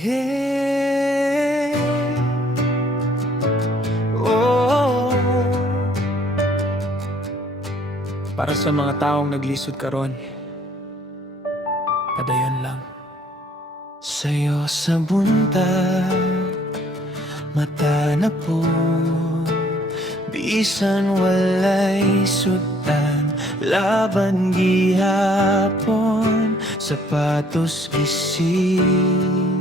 Yeah. Oh. Para sa mga taong naglisod karon, padayon lang. Sa'yo sa buntag, mata na po, bisan walay sutan, laban gihapon, sapatos isip,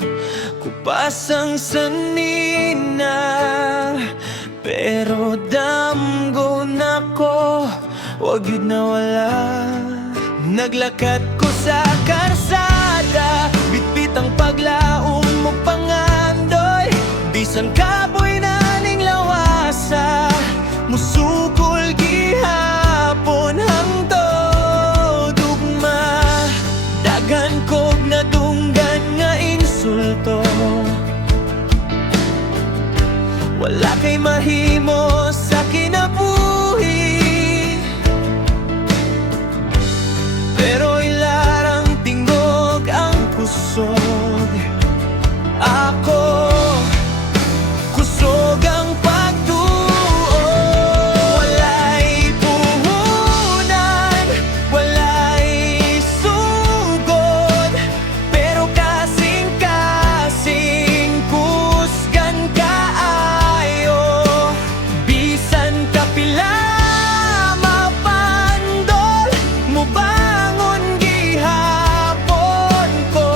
kupasang sanina, pero damgo nako, wag yun na wala. Naglakad ko sa karsada, bitbit ang paglaom mo pangandoy, bisan kaboy na ning lawasa, musukol gihapon hangtod ugma. Daghan kog nadunggan nga insulto, wala kay mahimo sa kinabuhi, pero ilarang tingog ang kusog. Ako kusog ang pagtuo, walay puhunan, walay sugod, pero kasing-kasing kusgan kaayo, bisan kapila mapandol, mubangon gihapon ko.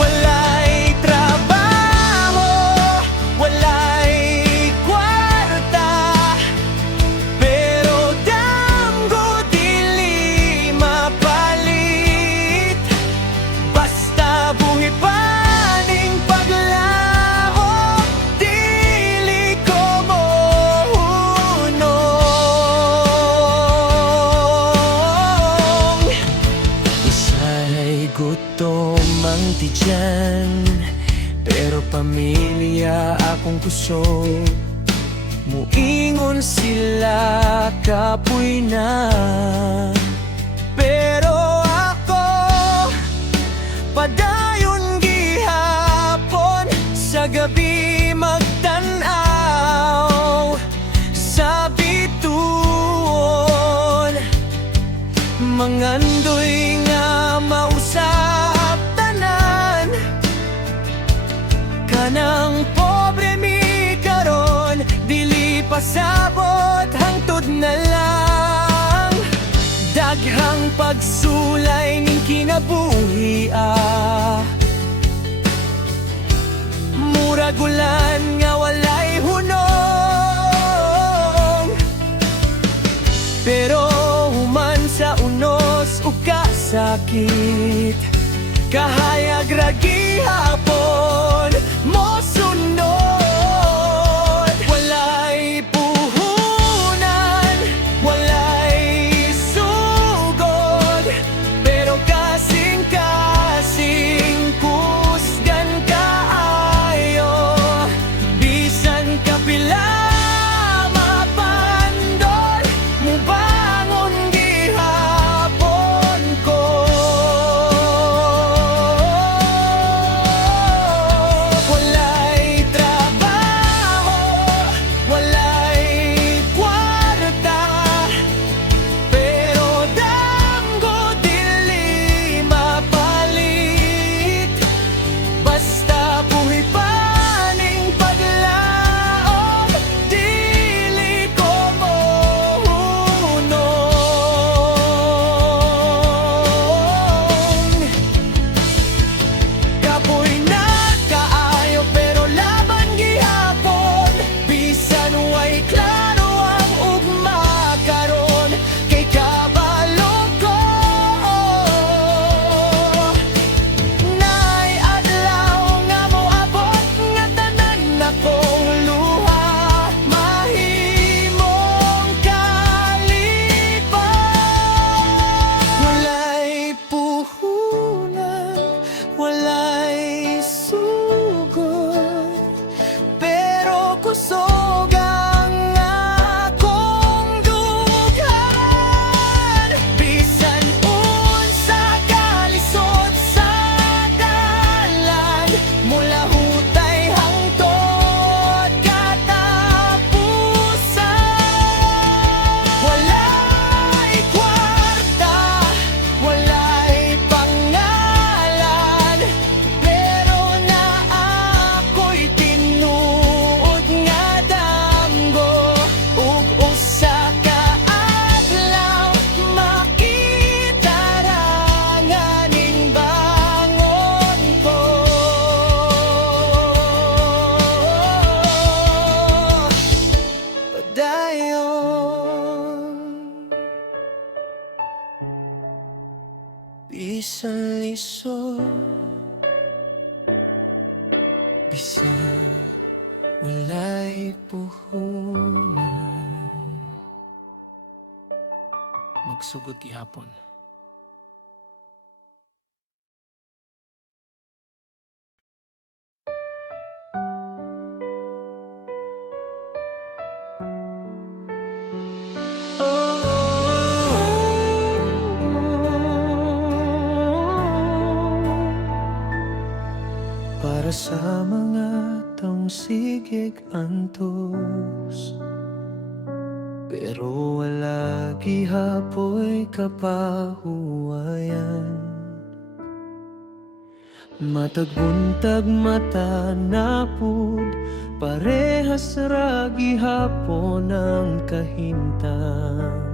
Walay trabaho, walay kwarta, pero damgo dili mapalit, basta buhi paning paglaho, dili ko mohunong. Isa'y gutom ang tidyan, pero pamilya akong kusog. Muingon sila kapoy na, pero ako padayon gihapon, sa gabi magtanaw sa bituon, mangandoy nga mausap tanan, kanang pobre mi karon, dili pasabot hangtod na lang. Daghang pagsulay ning kinabuhi, murag ulan nga walay hunong, pero human sa unos ug kasakit, kahayag ra gihapon mosunod. Walay puhunan, walay sugod, pero kasing-kasing kusgan kaayo, bisan kapila mapandol, mubangon gihapon ko. Walay trabaho, walay kwarta, pero damgo dili mapalit, basta buhi paning paglaom, bisan lisod, bisan walay puhunan. Magsugod gihapon. Para sa mga taong sigig antos, pero wala gihapoy kapahuwayan. Matag buntag mata napud, parehas ra gihapon ang kahimtang.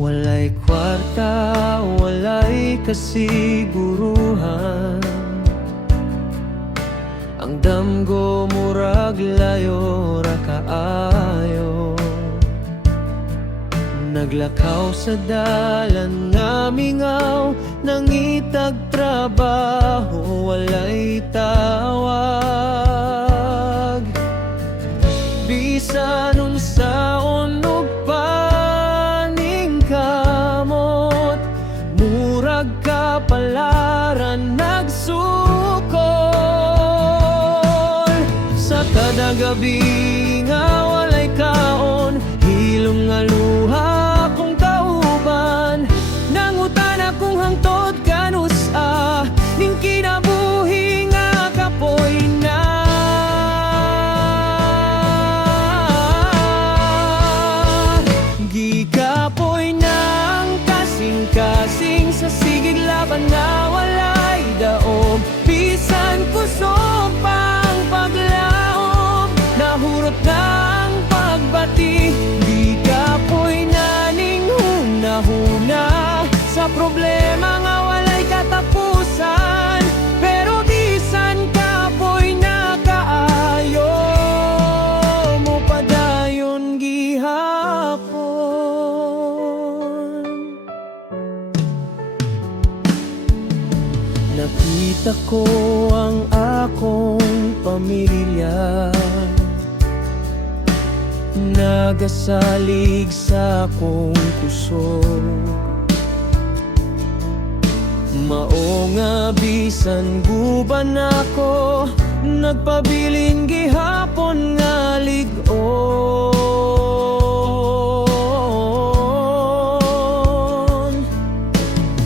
Walay kwarta, walay kasiguruhan. Ang damgo murag layo ra kaayo. Naglakaw sa dalan nga mingaw, nangitag trabaho, walay tawag. Bisan unsaon ug kamot, murag kapalaran nagsukol. Sa kada gabi nga walay kaon, hilom nga luha kong kauban. Nangutan akong hangtod kanusa, ning kinabuhi nga kapoy na. Gikapoy ng kasing-kasing sa sigig laban nga walay daog. Bisan kusog pang paglaom, nahurot ng pagbati. Gikapoy na ning huna-huna sa problema nga walay katapusan. Pero bisan kapoy na kaayo, mo padayon gihapon. Nakita ko ang akong pamilya, nagasalig sa akong kusog. Mao nga bisan guban ako, nagpabilin gihapon nga lig-on.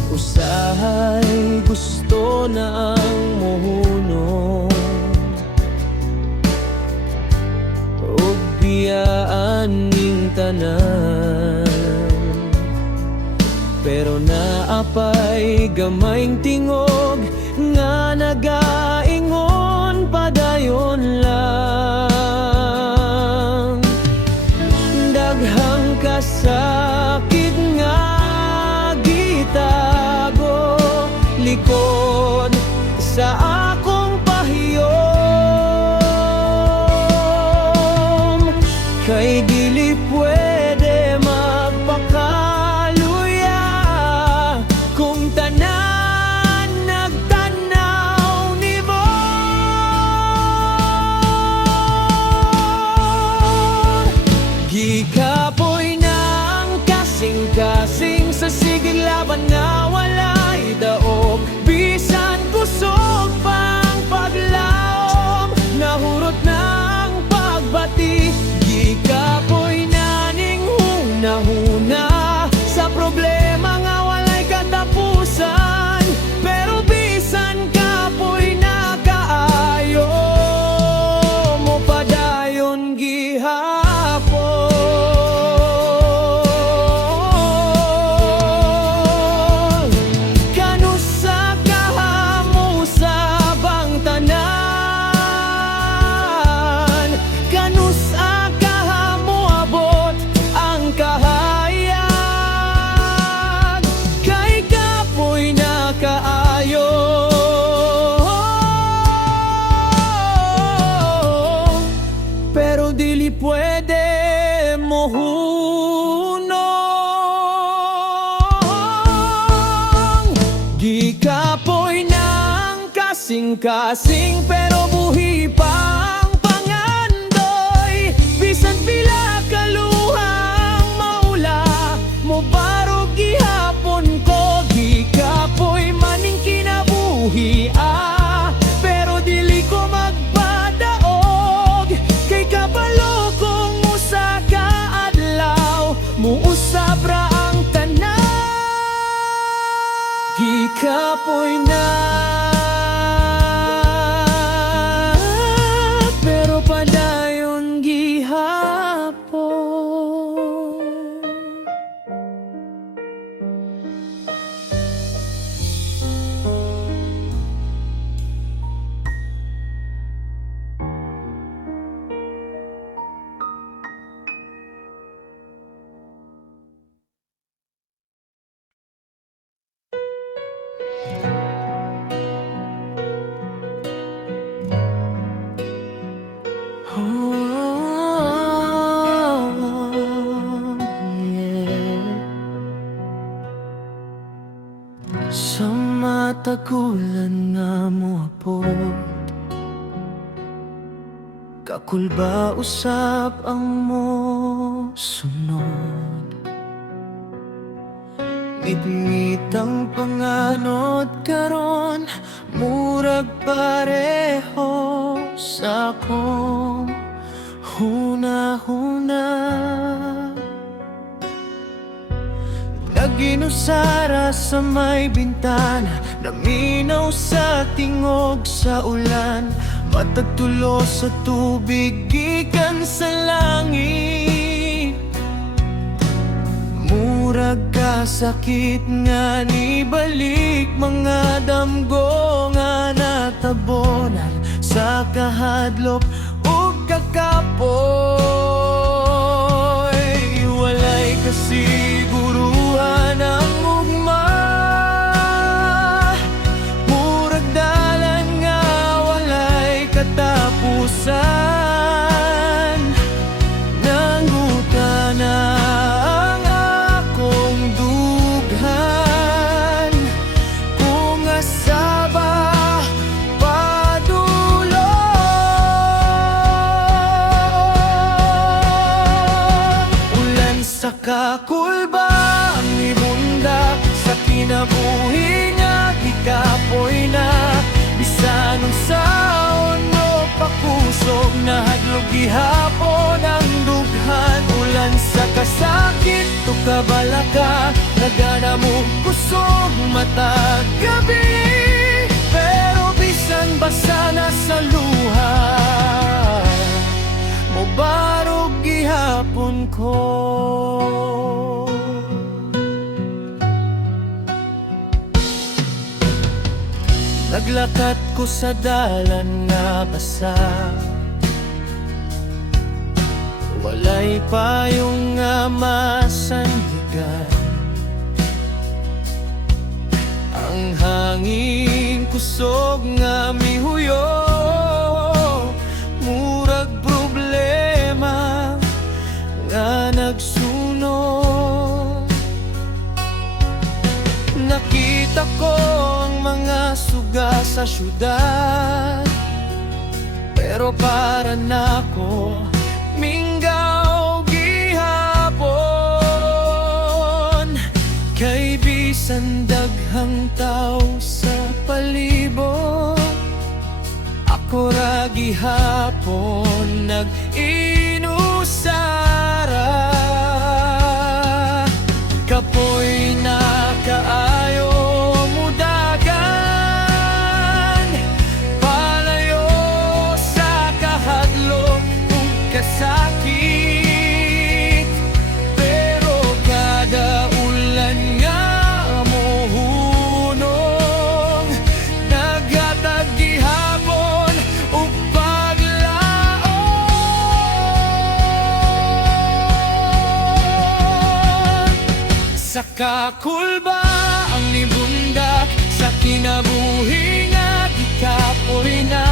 Usahay gusto na ang muhunong, ug biyaan ning tanan. Pero naapay gamayng tingog nga nagaingon padayon lang. Daghang kasakit nga gitago likod sa akong pahiyom. Kay dili pwede magpakaluya kung tanan kasing pero buhi pang pangandoy. Bisan pila kaluhang maula mo baro gihapon ko. Di kapoy maning kinabuhi pero dili ko magpadaog. Kay kabalo kong usa ka adlaw muusab ra ang tanan. Gikapoy na pero padayon gihapon. Sa matagulan nga mo apod, kakulba usap ang mo sunod. Mitmitang panganod karon, murag pareho sa akong huna-huna. Naginusara sa may bintana, naminaw sa tingog sa ulan. Matagtulo sa tubig gikan sa langit. Murag kasakit nga nibalik, mga damgo nga natabonan sa kahadlok ug kakapoy. Walay kasiguruhan ang ugma, murag dalan nga walay katapusan. Nangutana ang akong dughan, kung asaba sa kakulba ang ibundak, sa kinabuhi nga gikapoy na. Bisan unsaon mo pakusog, nahadlok gihapon ang dughan. Ulan sa kasakit to kabalaka, nagana mo kusog mata gabi. Pero bisan basa na sa luha, mo barog gihapon ko. Naglakat ko sa dalan nga basa, walay payong nga masandigan. Ang hangin kusog nga mihuyo, murag problema nga nagsunog. Nakita ko ang mga suga sa syudad, pero para nako minggaw gihapon. Kay bisan daghang tao sa palibot, ako ra gihapon nag-inusara. Kapoy na kaayo mudagan, palayo sa kahadlok ug kasakit. Pero kada ulan nga mohunong, naghatag gihapon ug paglaon. Sa kakulba ang nibundak, sa kinabuhi nga gikapoy na.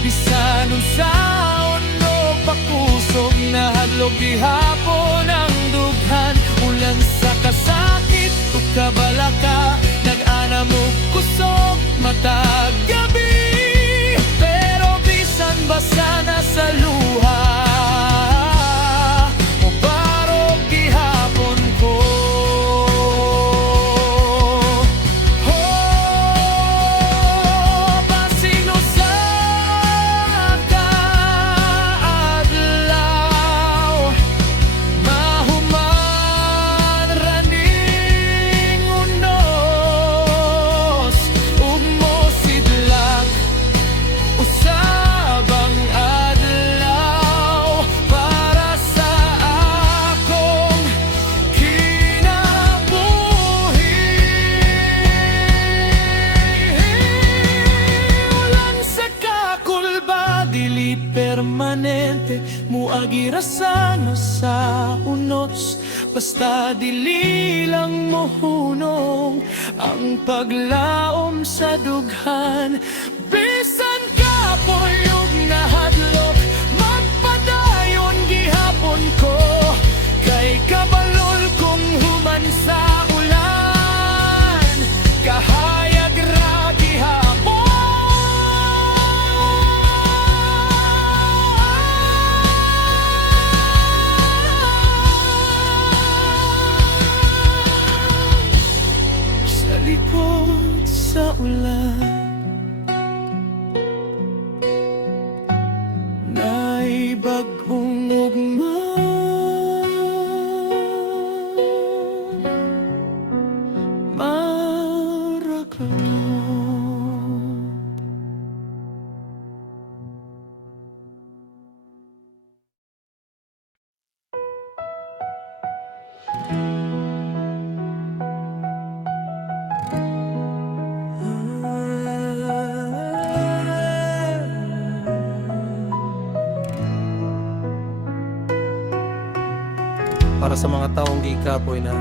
Bisan unsaon no pakusog, nahadlok gihapon ang dughan. Ulan sa kasakit ug kabalaka, nag-ana mo kusog matag gabi. Muagi rasano sa unos, basta dili lang mohunong ang paglaom sa dughan. Bisan ka puyog na hadlok, magpadayon gihapon ko. Kay kabalol kong human sa ulan, kahayag ra gihapon. Sa likod sa ulan, na'y bagong ugma. Para sa mga taong gikapoy na,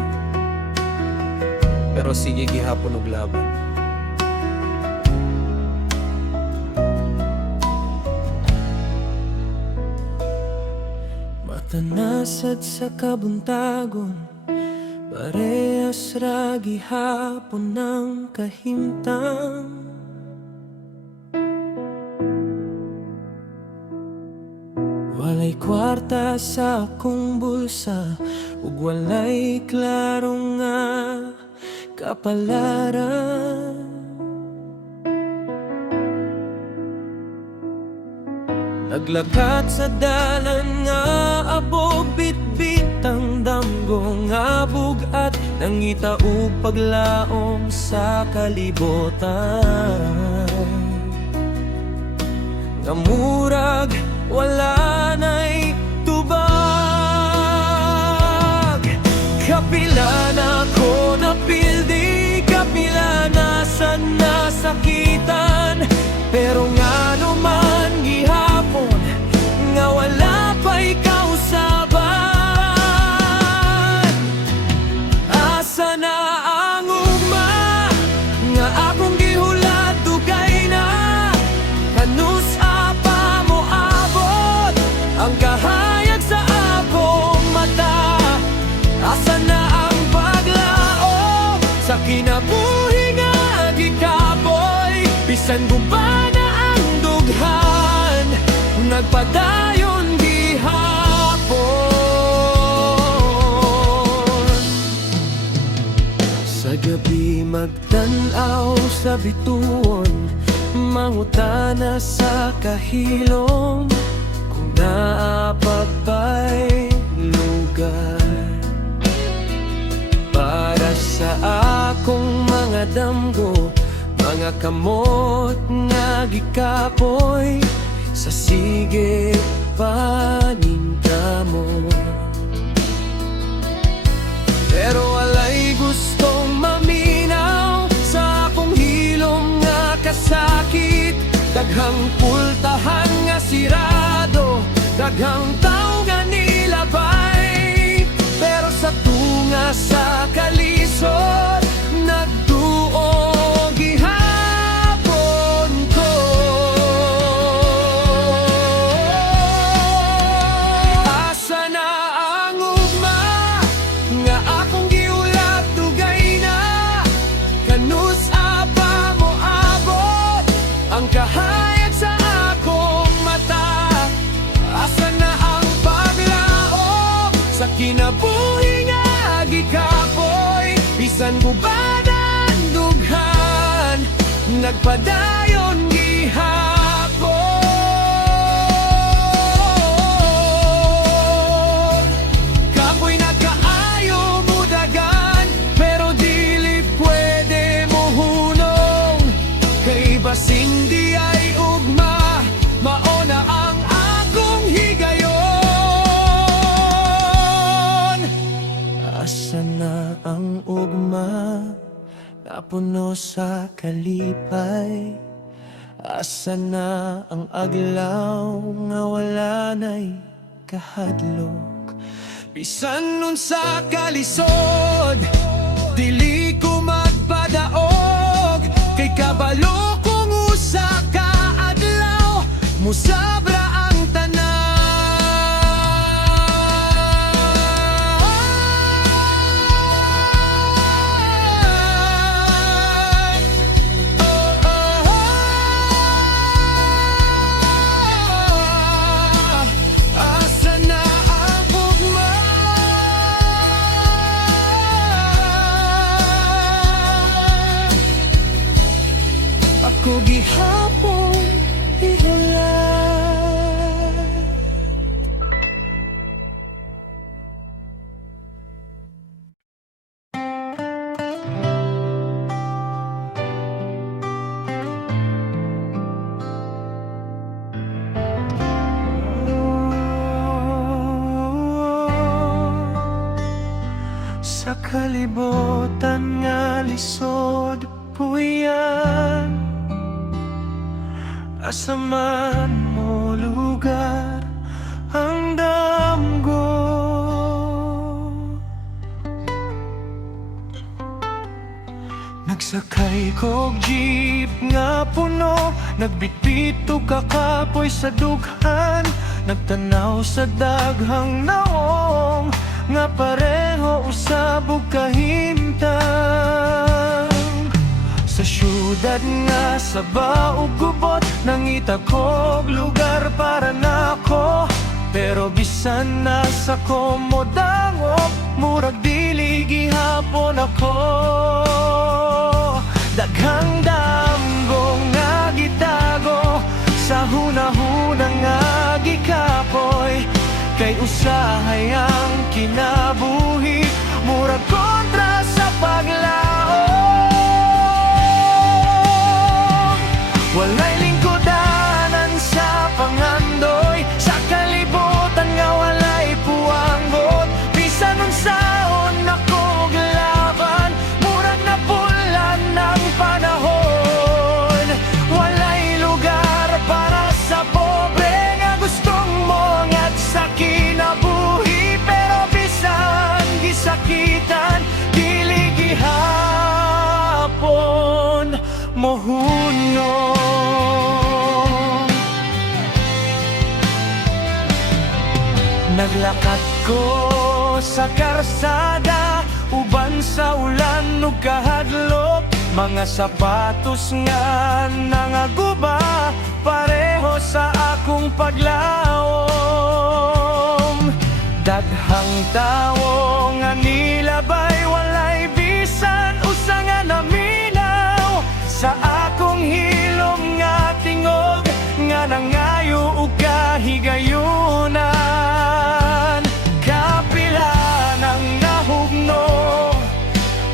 pero sige gihapon og laban. Matanasad sa kabuntagon, parehas ra gihapon ng kahimtang. Walay kwarta sa akong bulsa, ug walay klaro nga kapalaran. Naglakad sa dalan nga abog, bitbit ang damgo nga bugat, nangita og paglaom sa kalibutan. Nga murag wala na'y tubag. Kapila na ko napildi, kapila na sa nasakitan, pero nga naman gihapon nga wala pa'y kausaban. Asa na ang ugma nga akong gihulat dugay na, kanus apa mo abot ang kahayag sa akong mata. Asa na ang paglaom sa kinabuhi nga gikapoy, bisan guba na ang dughan, nagpadayon gihapon. Sa gabi magtanaw sa bituon, mangutana sa kahilom, kung naapat pa'y lugar para sa akong mga damgo, mga kamot nga gikapoy sa sige paningkamo. Pero walay gustong maminaw sa akong hilom nga kasakit. Daghang pultahan nga sirado, daghang tao nga nilabay, pero sa tunga sa kalisod, nagduo gihapon ko. Asa na ang ugma nga akong giulat dugay na, kanus apa mo abot ang kahayag sa akong mata. Asa na ang paglaom sa kinabuhi nga gikapoy, bisan gubanan dughan, nagpadayon gihapon. Kapoy na kaayo mudagan, pero dili pwede mo hunong, kay basin di ay ugma, maona ang akong higayon. Asa na ang ugma napuno sa kalipay, asa na ang aglaw nga wala na'y nagkahadlok. Bisan nun sa kalisod, dili ko magpadaog, kay kabalo kung usa ka adlaw, musabra ang tanan. Asa na ang ugma? Ako gihapon ihulat. Sa kalibutan nga lisod puyan, asa man mo lugar ang damgo. Nagsakay kog jeep nga puno, nagbitbito kakapoy sa dughan, nagtanaw sa daghang naong nga pareho usab og kahimtang. Sa syudad nga sa baog gubot, nangita kog lugar para nako, pero bisan na sa komodangop, murag dili gihapon ako. Daghang damgo nga gitago, sa hunahuna nga gikapoy, kay usahay ang kinabuhi, murag kontra sa paglaom. Walay lingkudanan sa pangandoy, sa kalibutan nga walay puanggot. Bisan unsaon ako glaban, murag napulan ng panahon. Walay lugar para sa pobre nga gustong mongat sa kinabuhi, pero bisan gisakitan, dili gihapon mohunong. Naglakad ko sa karsada, uban sa ulan ug kahadlok, mga sapatos nga nangaguba, pareho sa akong paglaom. Daghang tawo nga nilabay, walay bisan usa nga naminaw sa akong hilom nga tingog, nga nangayo ug kahigayunan. Kapila nang nahugno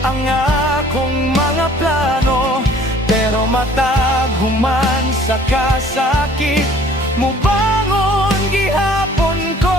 ang akong mga plano, pero matag human sa kasakit, mubangon gihapon ko.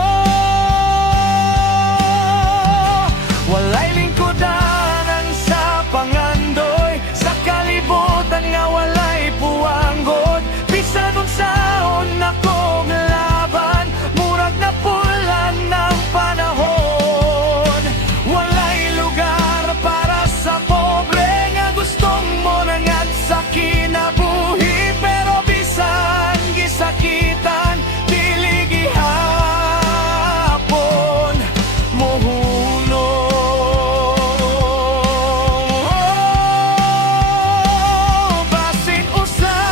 Walay lingkudanan sa pangandoy, sa kalibutan nga walay puanggot. Bisan unsaon ako laban, murag napulan ng panahon. Walay lugar para sa pobre nga gustong monangat sa kinabuhi, pero bisan gisakitan, dili gihapon mohunong. Basin usa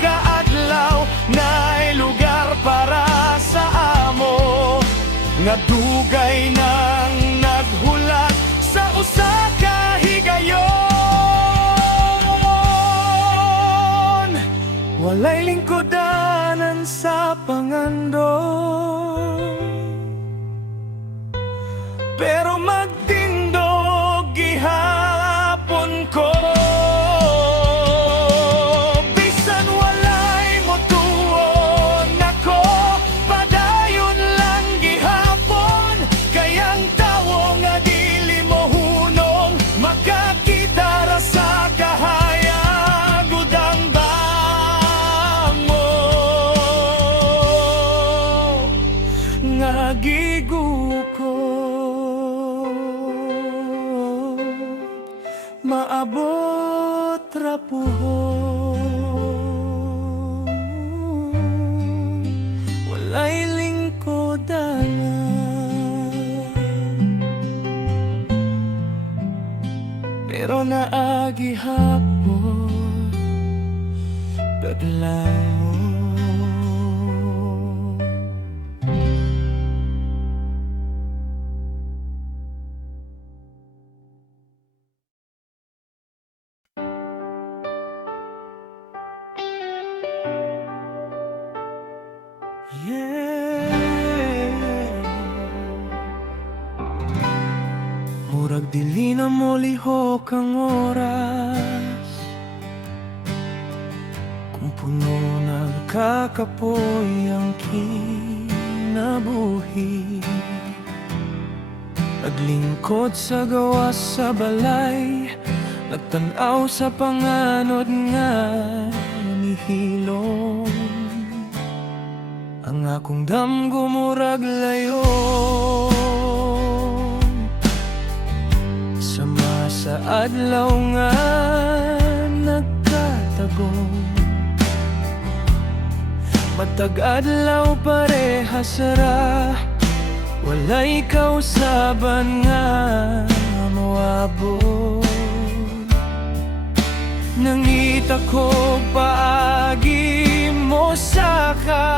ka adlaw, naay lugar para sa amo, nga dugay nang naghulat sa usa ka higayon. Walay lingkudanan sa pangandoy, pero magtindog gihapon ko. Bisan walay motuon ako, padayon lang gihapon, kayang tawo nga dili mohunong, makakita ra sa kahayag udang bango. maabot rapuhon, walay lingkodanan, pero naagi hapon daglang. Murag dili na mo lihok ang oras, kung puno nagkakapoy ang kinabuhi. Naglingkod sa gawas sa balay, nagtanaw sa panganod nga nihilom. Ang akong damgo murag layon, sama sa adlaw nga nagkatagong. Matag adlaw parehas ra, walay kausaban nga moabot. Nangita ko paagi mo saka,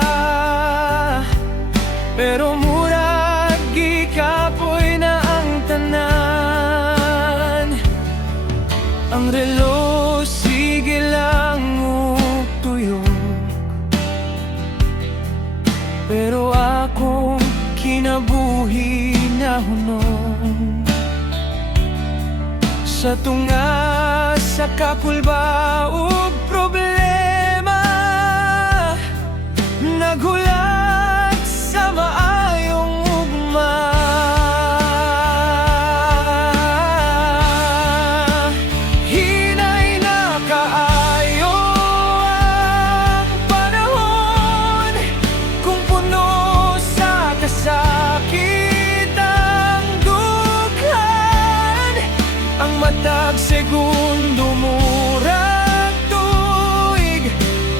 pero murag gikapoy na ang tanan. Ang relo sige lang tuyok, pero akong kinabuhi na hunong. Sa tunga sa kakulba ug problema, nagulat sa maayong ugma. Hinay na kaayo ang panahon, kung puno sa kasakit ang dughan. Ang matag segundo murag tuig,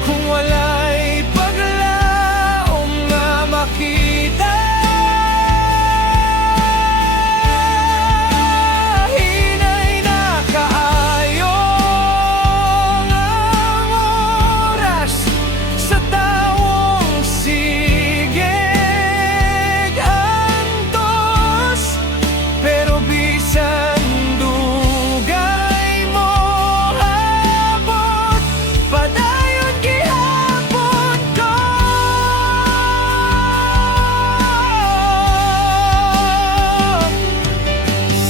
kung walay paglaom nga makita. Hinay na kaayo ang oras sa tawong sigig antos, pero bisan dugay mo abot, padayon gihapon ko.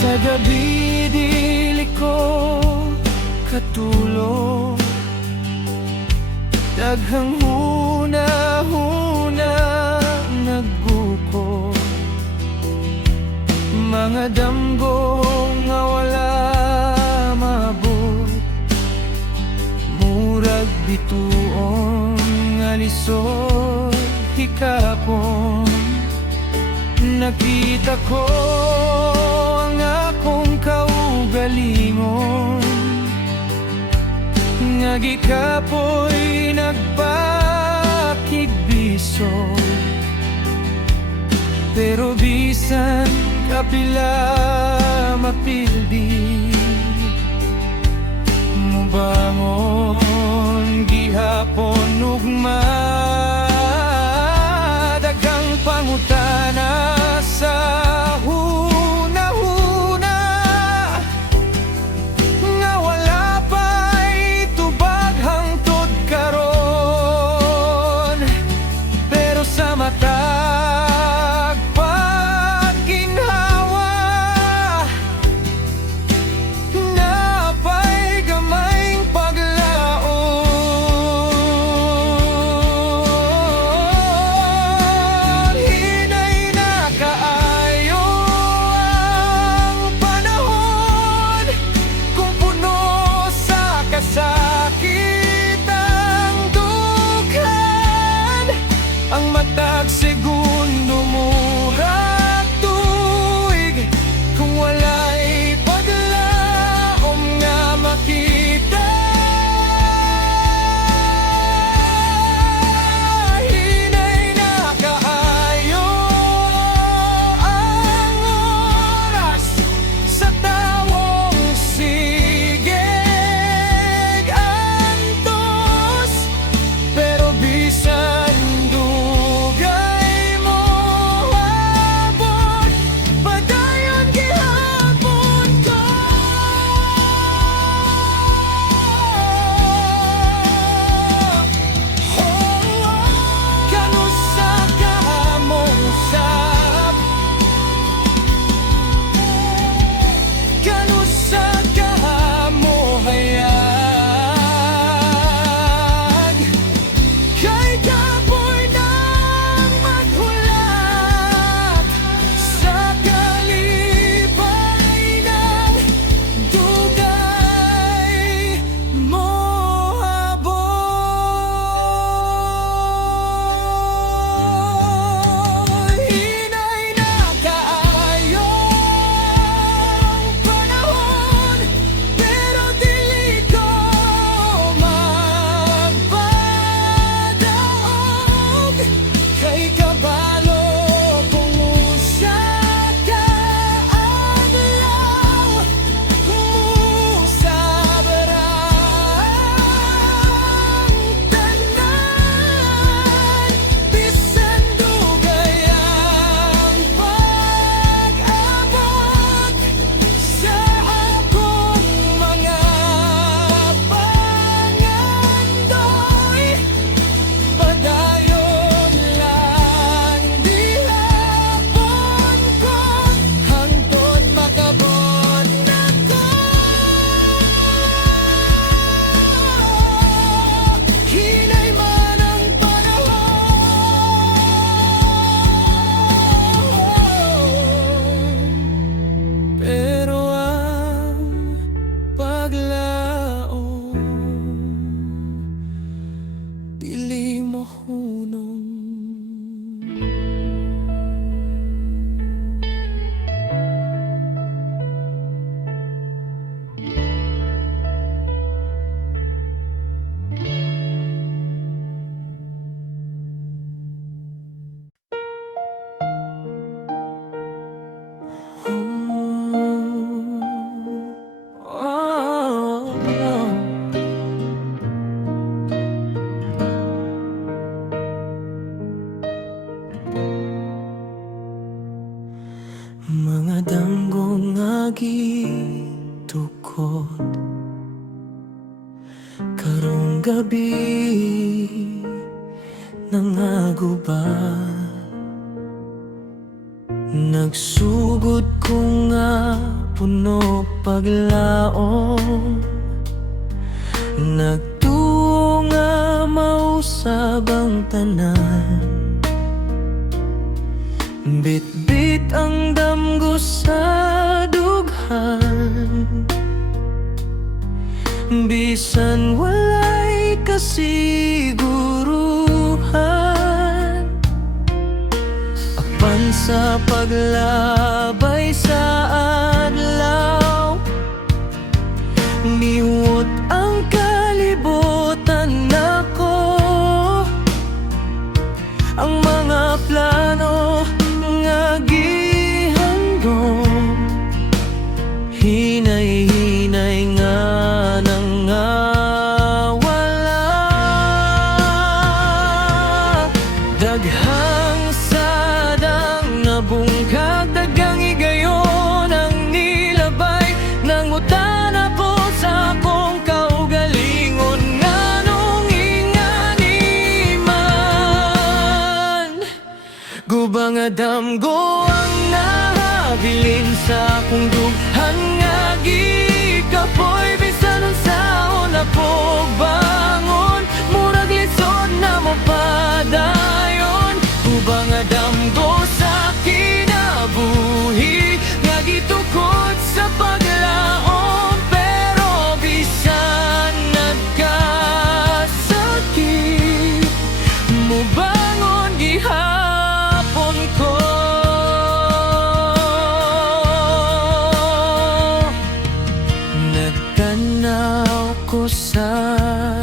Sa gabi dili ko katulog, daghang huna-huna nagguko. Mga damgo nga wala mabot, murag bituon nga lisod hikapon. Nakita ko ang akong kaugalingon, nga gikapoy nagpakigbiso, pero bisan kapila mapildi, mubangon gihapon ugma. Daghang pangutana sa huna-huna, nga wala pa'y tubag hangtod karon, pero sa matag pagginhawa, napay gamayng paglaom. mahunong. Mga danggong agitukod karong gabi nangaguba. Nagsugod ko nga puno paglaom, nagtuo nga mausab ang tanan. Bit-bit ang damgo sa dughan, bisan walay kasiguruhan. Apan sa paglabay sa adlaw, miwot ang kalibutan nako. Ang mga plano nga gihandom, hinay-hinay nga nangawala. Daghang sadang nabungkag, daghang igayon ang nilabay. Nangutan ako sa akong kaugalingon, nganong ingani man. Gubang adamgo ang nahabilin sa akong dughan nga gikapoy. Bisan unsaon ako bangon, murag lisod na mo padayon. Gubang adamgo sa kinabuhi nga gitukod sa paglaom. Pero bisan nagkasakit, mubangon gihapon ko. Nagtanaw ko sa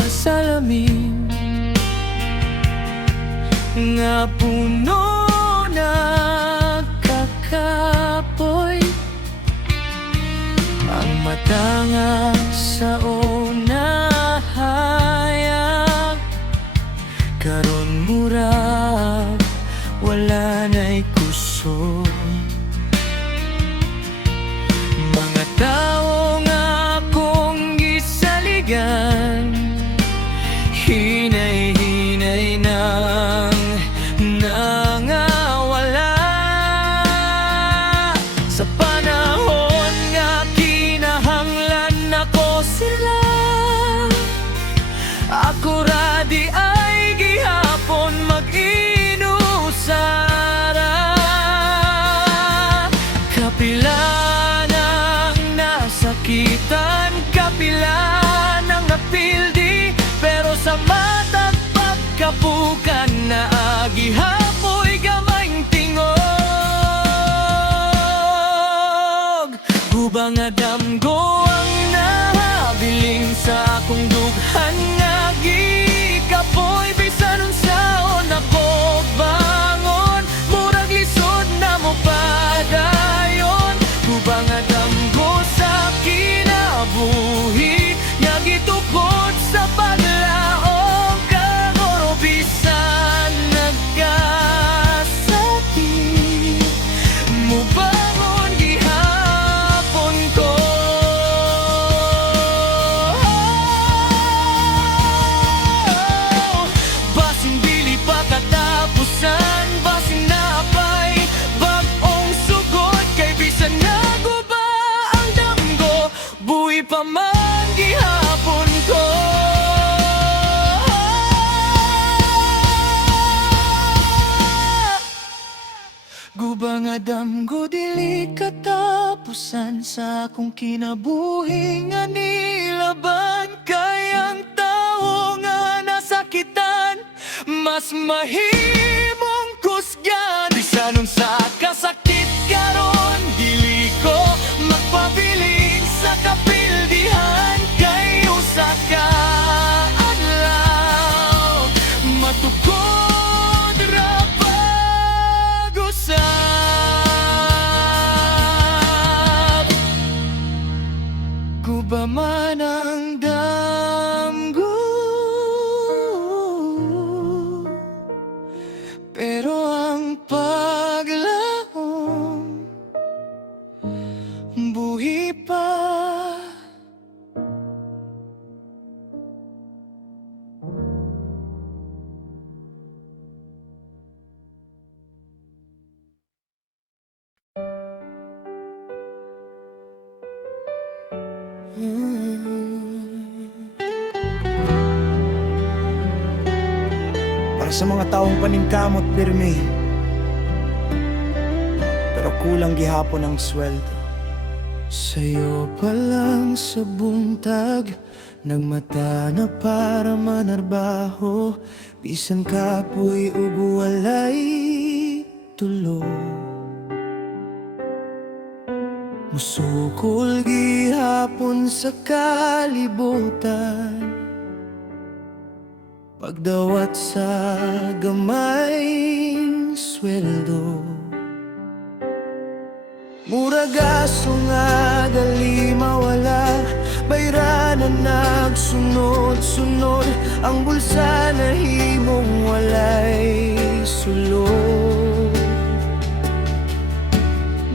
salamin nga puno nagkakapoy. Ang mata nga sa una hayag, karon murag wala na'y kusog. Mga tao nga akong gisaligan, hinay-hinay nang nangawala. Sa panahon nga kinahanglan ako sila, ako ra di ay gihapon mag-inusara. Kapila nang nasakitan, kapila nang napildi, pero sa matag pagkabukan na agihapoy gamayng tingog. Gubang adamgo ang nahabiling sa akong dughan nga gikapoy. Bisan unsaon ako bangon, murag lisod na mo padayon. Gubang adamgo sa kinabuhi nga gitukod sa paglaom. Kagoro bisan nagkasakit, mubangon gihapon ko. Basing dili pa katapusan, basing napay bag-ong sugod. Kay bisan naguba ang damgo, buhi pa man gihapon ko. Gubang adamgo dili katapusan sa akong kinabuhi nga nilaban. Kay ang tao nga nasakitan, mas mahimong kusgan. Bisan unsa kasakit karon, dili ko magpabiling sa kapildihan. Kay usa ka adlaw matukod ra pag-usap. Guba man ang damgo, pero ang paglahom buhi pa. Para sa mga taong paningkamot pirmi, pero kulang gihapon ang sweldo. Sa'yo pa lang sa buntag, nagmata na para manarbaho. Bisan kapoy ug walay tulo, musukol gihapon sa kalibutan. Pagdawat sa gamay sweldo, murag aso nga dali mawala. Bayranan nagsunod-sunod, ang bulsa na himong walay sulod.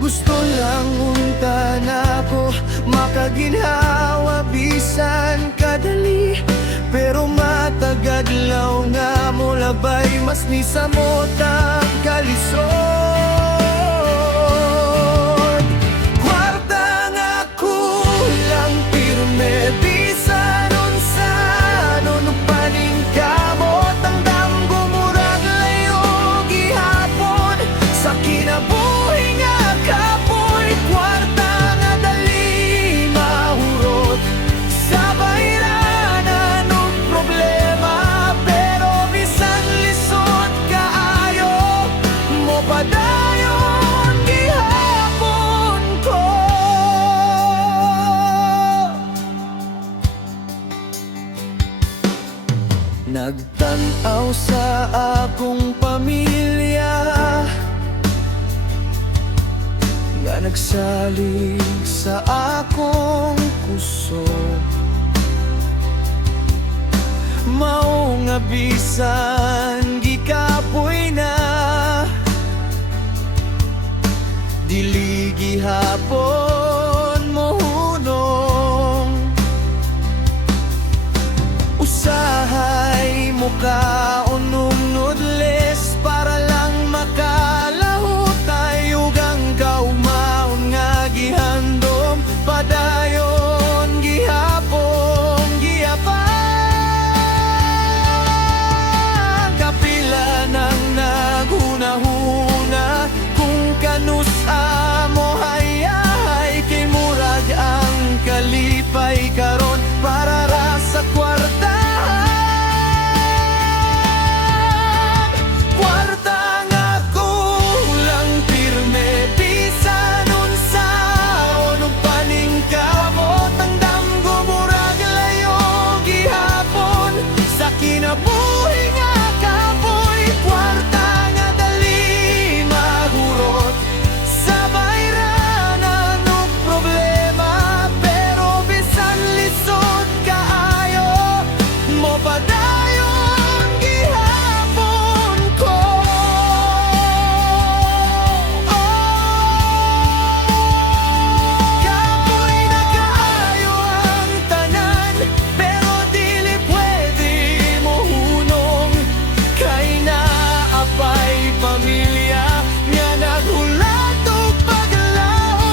Gusto lang unta nako makaginhawa bisan kadali, pero matagadlaw nga mo labay, mas ni sa motang kalisod. Kwarta nga kulang pirme, bisan unsa nun paningkamot. Ang damgo murag layo gihapon sa kinabuhi nga kapoy. Kwarta nga dali mahurot sa bayranan ug problema, pero bisan lisod kaayo mo padayon gihapon ko. Nagtan-aw sa akong pamilya nga nagsalig sa akong kuso. Mao nga bisan gikapoy na, dili gihapon mohunong. Usahay mo ka unumnudles para lang makalaho tayo. Gang kaumaon nga gihandom, padayon gihapon giyapang. Kapila nang naghuna-huna kung kanus amo hayahay. Kay murag ang kalipay karon para ra sa kwartahan. Kwarta nga kulang pirme, bisan unsa unong paningkamot. Ang damgo murag layo gihapon sa kinabuhi nga kapoy. Kwarta nga dali mahurot sa bayranan ug problema, pero bisan lisod kaayo mo padayon gihapon ko. Kapoy na kaayo ang tanan, pero dili pwede mo hunong. Kay naapay pamilya nga naghulat ug paglahom.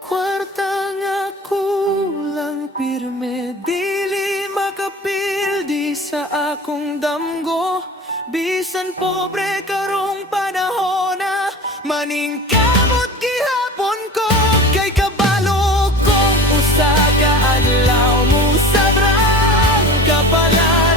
Kwarta nga kulang pirme, dili makapildi sa akong damgo. Bisan pobre karong panahona, maningkamot gihapon ko. Kay kabalo kong usa ka adlaw mo sabrang kapalan.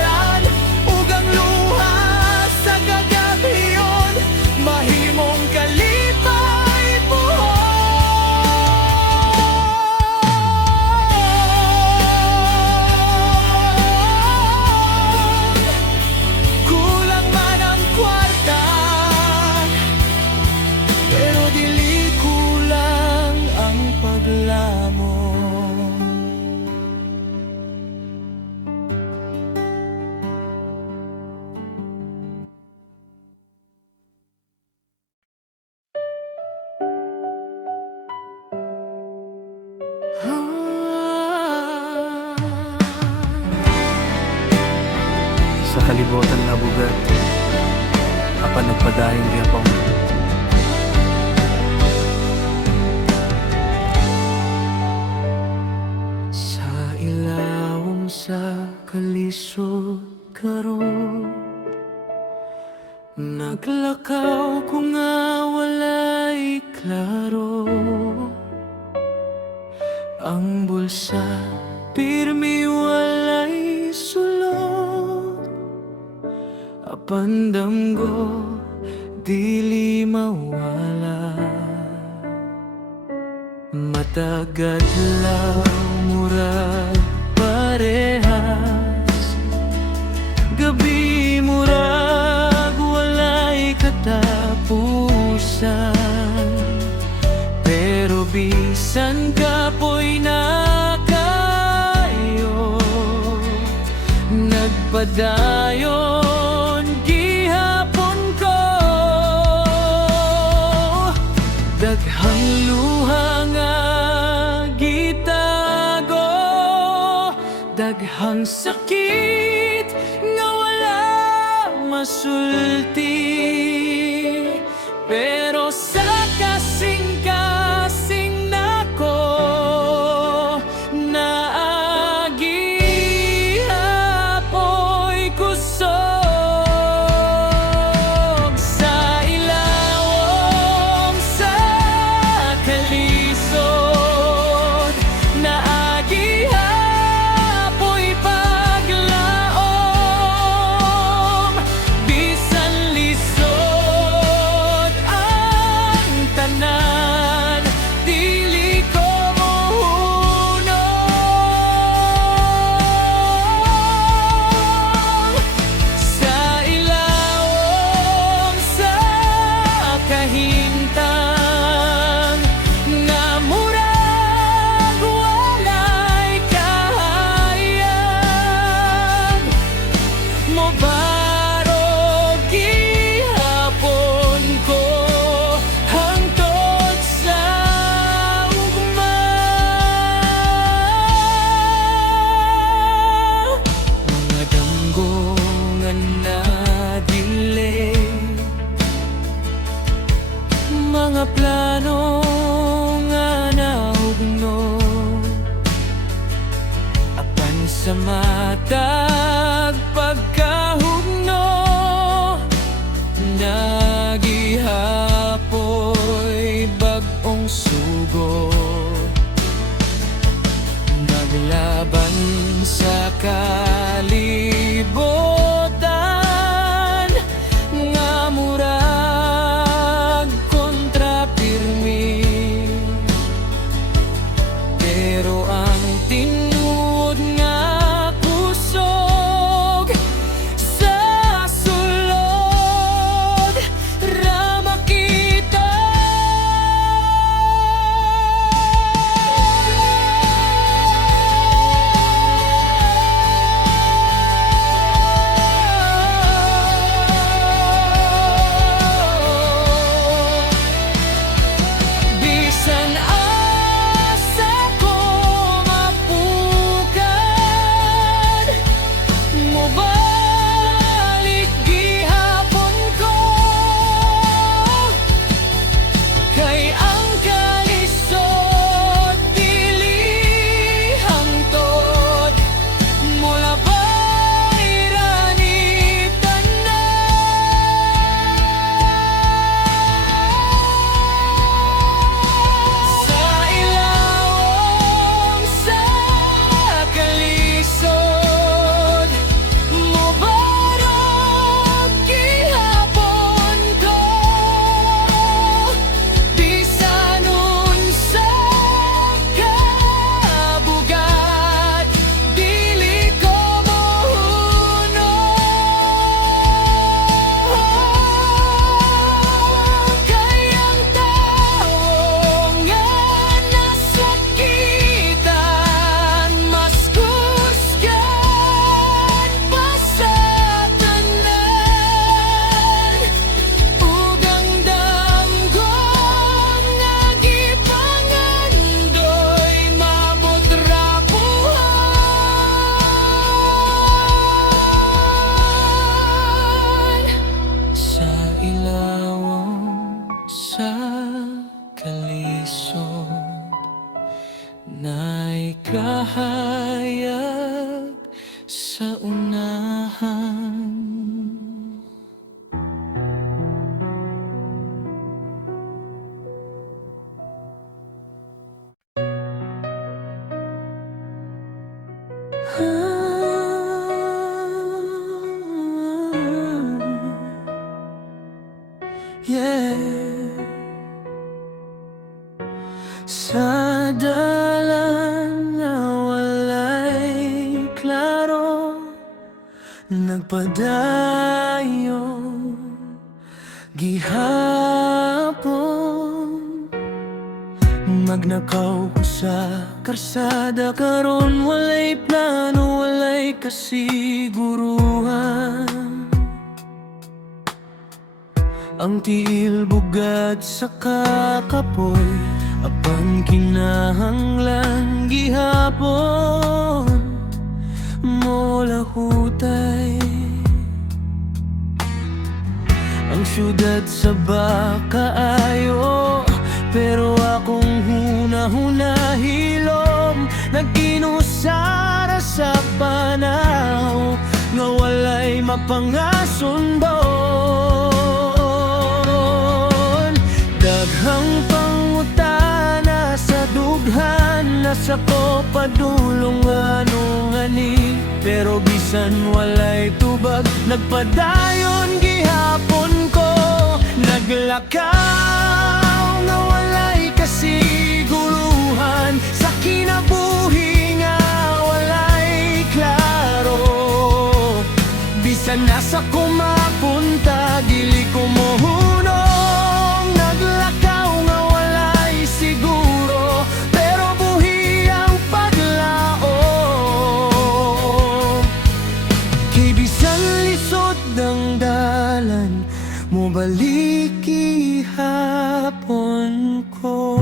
sa kalibutan nga bugat, apan nagpadayong gihapon. Sa ilawom sa kalisod karon, naglakaw ko nga walay klaro. Ang bulsa pirmi walay sulod, apan damgo dili mawala. Matagad lang murag parehas, gabi murag walay katapusan. Pero bisan kapoy na kayo, nagpadayon gihapon ko. Daghang luha nga gitago, daghang sakit nga wala masulti. Pero sa kasing-kasing nako, naagi apoy kusog. Sa ilawom sa kalisod, naagi apoy paglaom. Bisan lisod nagpadayon gihapon. Magnakaw ko sa karsada karon, walay plano, walay kasiguruhan. Ang tiil bugad sa kakapoy, apan kinahanglan gihapon mola hutay. Ang syudad sa bakaayo, pero akong huna-huna hilom, nagkinusara sa panaw nga walay mapangasundon. Daghang pangutana sa dughan, nasa ko padulong anong ani, pero bisan walay tubag, nagpadayon gihapon ko. Naglakaw nga walay kasiguruhan, sa kinabuhi nga walay klaro. Bisan nasa ko mapunta, dili ko mohunong. Naglakaw nga walay siguro, pero buhi ang paglaom. Kay bisan lisod ang dalan, mo balik ihapon ko.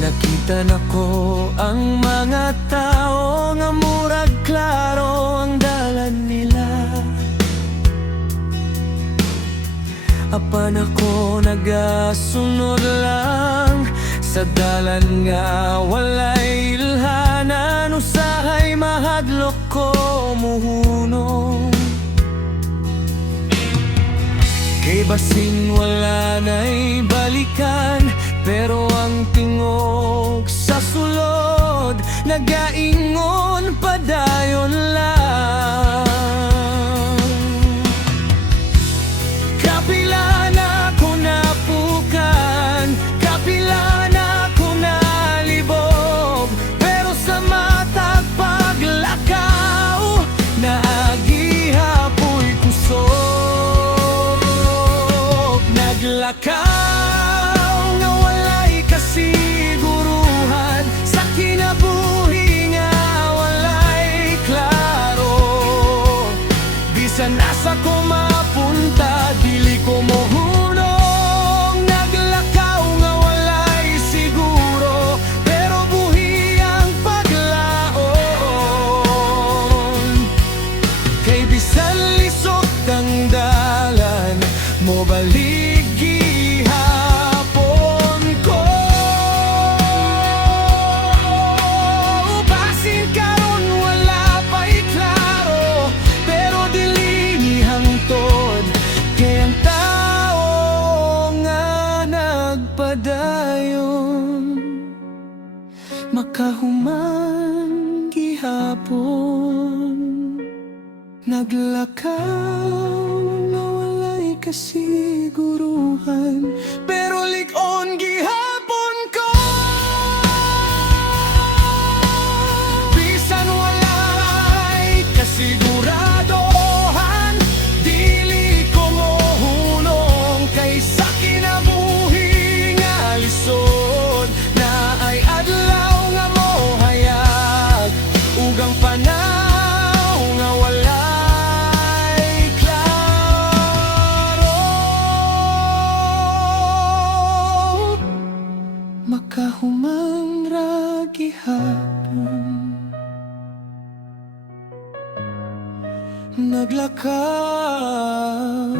Nakita na ko ang mga tao nga murag klaro ang dalan nila. Apan ako nagasunod lang sa dalan nga walay ilhanan. Usahay mahadlok ko muhunong, kay basin wala na'y balikan, pero ang tingog sa sulod nagaingon padayon lang. Kapila na ko napukan, kapila na ko nalibog, pero sa matag paglakaw naagihapoy kusog. Naglakaw nga walay kasiguruhan, sa kinabuhi nga walay klaro. Bisan asa ko mapunta, dili ko mohunong. Naglakaw nga walay siguro, pero buhi ang paglaon. Kay bisan lisod ang dalan, mo balik gihapon ko. Basin karon wala pa'y klaro, pero dili hangtod, kay ang tao nga nagpadayon makahuman gihapon. Naglakaw nga walay kasiguruhan, pero lig-on gihapon ko. Bisan walay kasiguradohan, dili ko mohunong, kay sa kinabuhi nga lisod na ay adlaw nga mohayag, ugang panaw nga walay klaro. Makahuman ra gihapon, naglakaw,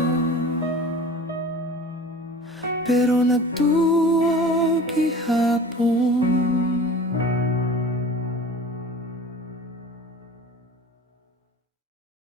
pero nagtuo gihapon.